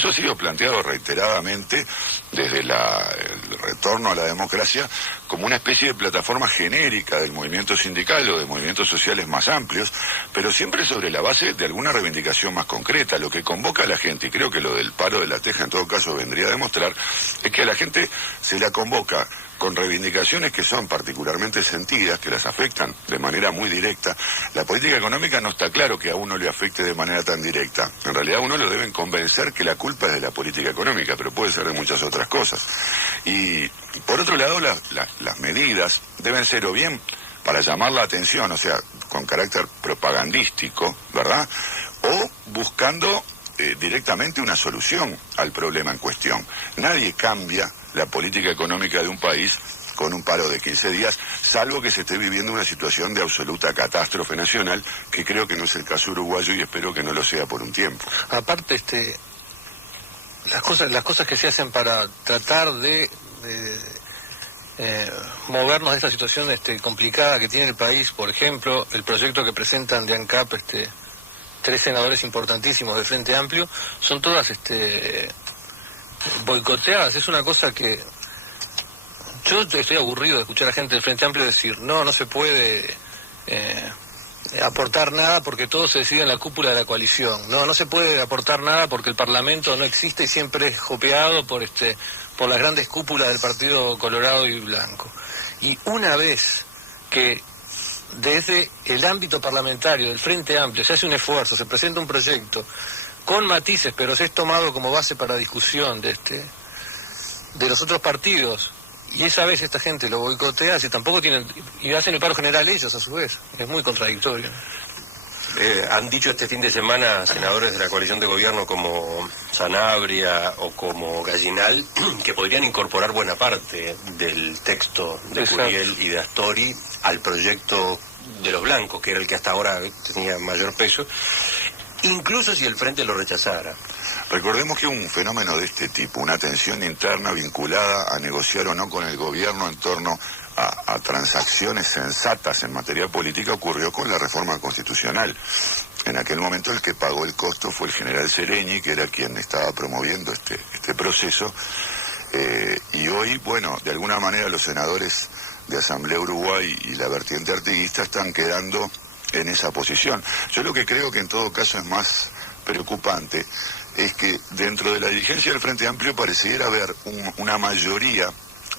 Eso ha sido planteado reiteradamente desde el retorno a la democracia como una especie de plataforma genérica del movimiento sindical o de movimientos sociales más amplios, pero siempre sobre la base de alguna reivindicación más concreta. Lo que convoca a la gente, y creo que lo del paro de La Teja en todo caso vendría a demostrar, es que a la gente se la convoca con reivindicaciones que son particularmente sentidas, que las afectan de manera muy directa. La política económica no está claro que a uno le afecte de manera tan directa. En realidad a uno lo deben convencer que la culpa es de la política económica, pero puede ser de muchas otras cosas. Y por otro lado, las medidas deben ser o bien para llamar la atención, o sea, con carácter propagandístico, ¿verdad? O buscando directamente una solución al problema en cuestión. Nadie cambia la política económica de un país con un paro de 15 días, salvo que se esté viviendo una situación de absoluta catástrofe nacional, que creo que no es el caso uruguayo y espero que no lo sea por un tiempo. Aparte, las cosas que se hacen para tratar de movernos de esta situación complicada que tiene el país, por ejemplo, el proyecto que presentan de ANCAP, 3 senadores importantísimos del Frente Amplio, son todas boicoteadas. Es una cosa que yo estoy aburrido de escuchar a gente del Frente Amplio decir no se puede aportar nada porque todo se decide en la cúpula de la coalición, no se puede aportar nada porque el Parlamento no existe y siempre es copiado por las grandes cúpulas del Partido Colorado y Blanco. Y una vez que desde el ámbito parlamentario del Frente Amplio se hace un esfuerzo, se presenta un proyecto con matices, pero se es tomado como base para discusión de los otros partidos, y esa vez esta gente lo boicotea, si tampoco tienen, y hacen el paro general ellos a su vez. Es muy contradictorio. Han dicho este fin de semana senadores de la coalición de gobierno como Sanabria o como Gallinal que podrían incorporar buena parte del texto de Curiel y de Astori al proyecto de los blancos, que era el que hasta ahora tenía mayor peso, incluso si el Frente lo rechazara. Recordemos que un fenómeno de este tipo, una tensión interna vinculada a negociar o no con el gobierno en torno a transacciones sensatas en materia política, ocurrió con la reforma constitucional. En aquel momento el que pagó el costo fue el general Sereñi, que era quien estaba promoviendo este proceso, y hoy, bueno, de alguna manera los senadores de Asamblea Uruguay y la vertiente artiguista están quedando en esa posición. Yo lo que creo que en todo caso es más preocupante es que dentro de la dirigencia del Frente Amplio pareciera haber una mayoría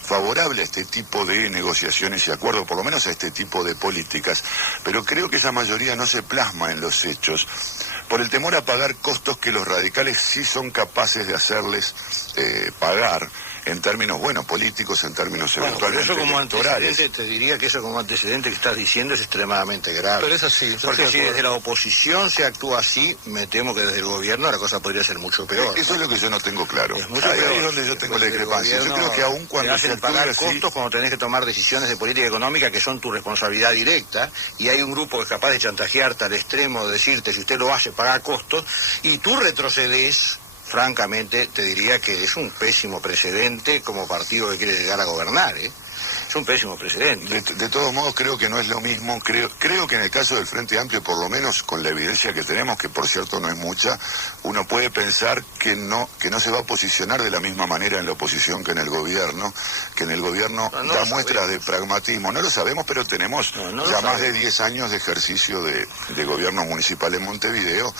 favorable a este tipo de negociaciones y acuerdos, por lo menos a este tipo de políticas, pero creo que esa mayoría no se plasma en los hechos por el temor a pagar costos que los radicales sí son capaces de hacerles pagar en términos, políticos, en términos eventualmente electorales. Te diría que eso como antecedente que estás diciendo es extremadamente grave. Pero es así. Porque si desde la oposición se actúa así, me temo que desde el gobierno la cosa podría ser mucho peor. Eso es lo que yo no tengo claro. Es mucho peor. Ahí es donde yo tengo la discrepancia. Yo creo que aún cuando se pagar así, costos, cuando tenés que tomar decisiones de política económica que son tu responsabilidad directa, y hay un grupo que es capaz de chantajearte al extremo, de decirte si usted lo hace, pagar costos, y tú retrocedes. Francamente, te diría que es un pésimo precedente como partido que quiere llegar a gobernar, Es un pésimo precedente. De todos modos, creo que no es lo mismo. Creo que en el caso del Frente Amplio, por lo menos con la evidencia que tenemos, que por cierto no es mucha, uno puede pensar que no se va a posicionar de la misma manera en la oposición que en el gobierno, da muestras de pragmatismo. No lo sabemos, pero tenemos más de 10 años de ejercicio de gobierno municipal en Montevideo,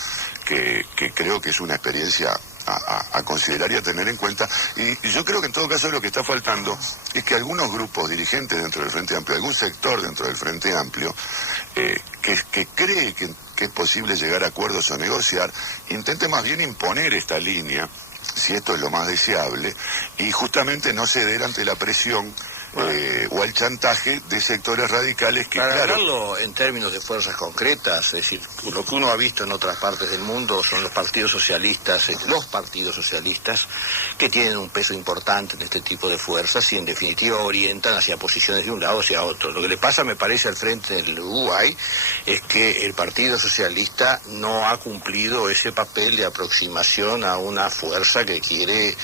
que creo que es una experiencia a considerar y a tener en cuenta, y yo creo que en todo caso lo que está faltando es que algunos grupos dirigentes dentro del Frente Amplio, algún sector dentro del Frente Amplio, que cree que es posible llegar a acuerdos o negociar, intente más bien imponer esta línea, si esto es lo más deseable, y justamente no ceder ante la presión o al chantaje de sectores radicales que, para hablarlo en términos de fuerzas concretas, es decir, lo que uno ha visto en otras partes del mundo son los partidos socialistas que tienen un peso importante en este tipo de fuerzas y en definitiva orientan hacia posiciones de un lado hacia otro. Lo que le pasa, me parece, al Frente del Uruguay es que el Partido Socialista no ha cumplido ese papel de aproximación a una fuerza que quiere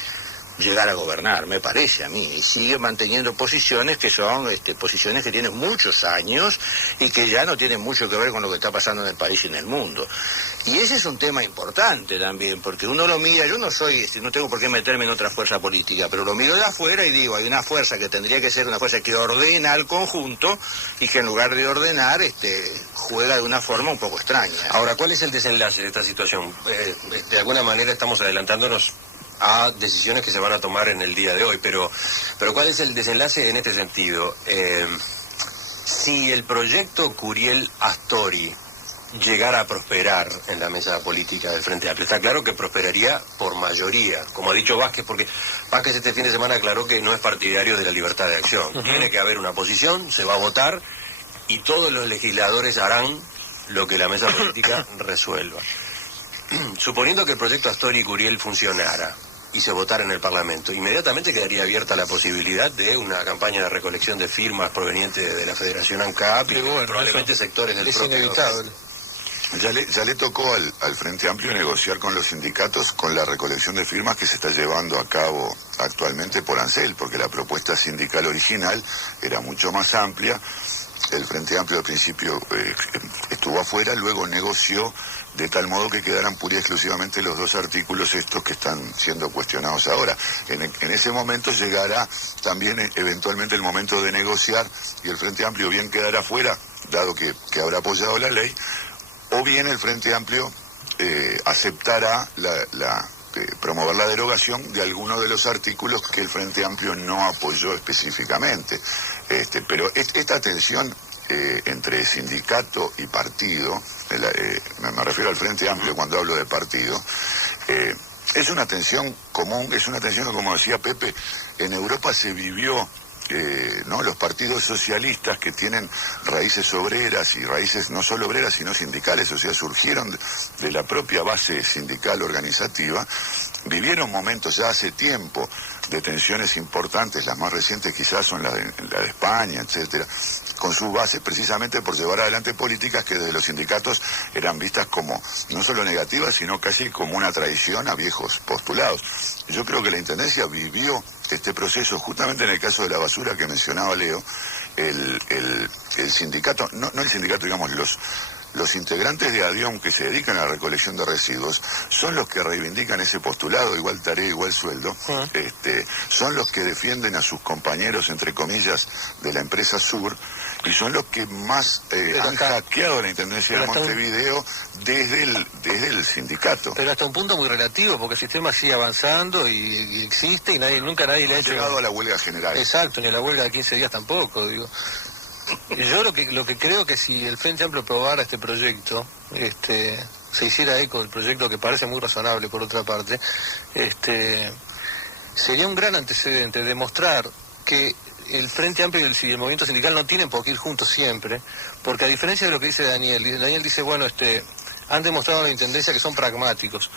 llegar a gobernar, me parece a mí, y sigue manteniendo posiciones que son posiciones que tienen muchos años y que ya no tienen mucho que ver con lo que está pasando en el país y en el mundo. Y ese es un tema importante también, porque uno lo mira, yo no soy, no tengo por qué meterme en otra fuerza política, pero lo miro de afuera y digo, hay una fuerza que tendría que ser una fuerza que ordena al conjunto y que en lugar de ordenar, juega de una forma un poco extraña. Ahora, ¿cuál es el desenlace de esta situación? De alguna manera estamos adelantándonos a decisiones que se van a tomar en el día de hoy, pero ¿cuál es el desenlace en este sentido? Si el proyecto Curiel-Astori llegara a prosperar en la mesa política del Frente Amplio, está claro que prosperaría por mayoría, como ha dicho Vázquez, porque Vázquez este fin de semana aclaró que no es partidario de la libertad de acción. Tiene que haber una posición, se va a votar y todos los legisladores harán lo que la mesa política resuelva. Suponiendo que el proyecto Astori y Curiel funcionara y se votara en el Parlamento, inmediatamente quedaría abierta la posibilidad de una campaña de recolección de firmas provenientes de la Federación ANCAP y probablemente sectores del propio. Es inevitable. Ya le tocó al Frente Amplio negociar con los sindicatos con la recolección de firmas que se está llevando a cabo actualmente por ANSEL, porque la propuesta sindical original era mucho más amplia. El Frente Amplio al principio estuvo afuera, luego negoció de tal modo que quedaran pura y exclusivamente los 2 artículos estos que están siendo cuestionados ahora. En ese momento llegará también eventualmente el momento de negociar y el Frente Amplio bien quedará afuera, dado que habrá apoyado la ley, o bien el Frente Amplio aceptará promover la derogación de alguno de los artículos que el Frente Amplio no apoyó específicamente. Pero esta tensión entre sindicato y partido, me refiero al Frente Amplio cuando hablo de partido, es una tensión común, es una tensión que, como decía Pepe, en Europa se vivió. ¿No? Los partidos socialistas que tienen raíces obreras y raíces no solo obreras sino sindicales, o sea, surgieron de la propia base sindical organizativa, vivieron momentos ya hace tiempo de tensiones importantes, las más recientes quizás son la de España, etcétera, con su base precisamente por llevar adelante políticas que desde los sindicatos eran vistas como no solo negativas, sino casi como una traición a viejos postulados. Yo creo que la Intendencia vivió este proceso, justamente en el caso de la basura que mencionaba Leo, el sindicato, no el sindicato, digamos, los integrantes de ADIOM que se dedican a la recolección de residuos son los que reivindican ese postulado, igual tarea, igual sueldo, son los que defienden a sus compañeros, entre comillas, de la empresa Sur, y son los que más han hackeado la Intendencia de Montevideo desde el sindicato. Pero hasta un punto muy relativo, porque el sistema sigue avanzando y existe y nunca nadie le ha hecho... llegado a la huelga general. Exacto, ni a la huelga de 15 días tampoco, digo. Yo lo que creo que si el Frente Amplio aprobara este proyecto, se hiciera eco del proyecto, que parece muy razonable por otra parte, sería un gran antecedente demostrar que el Frente Amplio y el movimiento sindical no tienen por qué ir juntos siempre, porque a diferencia de lo que dice Daniel dice, bueno, han demostrado en la Intendencia que son pragmáticos,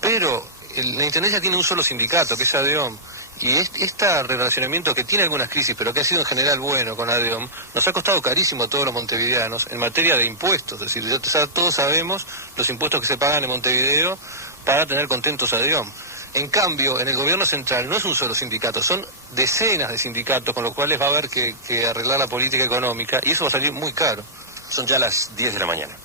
pero la Intendencia tiene un solo sindicato, que es ADEOM, y este relacionamiento que tiene algunas crisis, pero que ha sido en general bueno con ADEOM, nos ha costado carísimo a todos los montevideanos en materia de impuestos. Es decir, todos sabemos los impuestos que se pagan en Montevideo para tener contentos a ADEOM. En cambio, en el gobierno central no es un solo sindicato, son decenas de sindicatos, con lo cual va a haber que arreglar la política económica, y eso va a salir muy caro. Son ya las 10 de la mañana.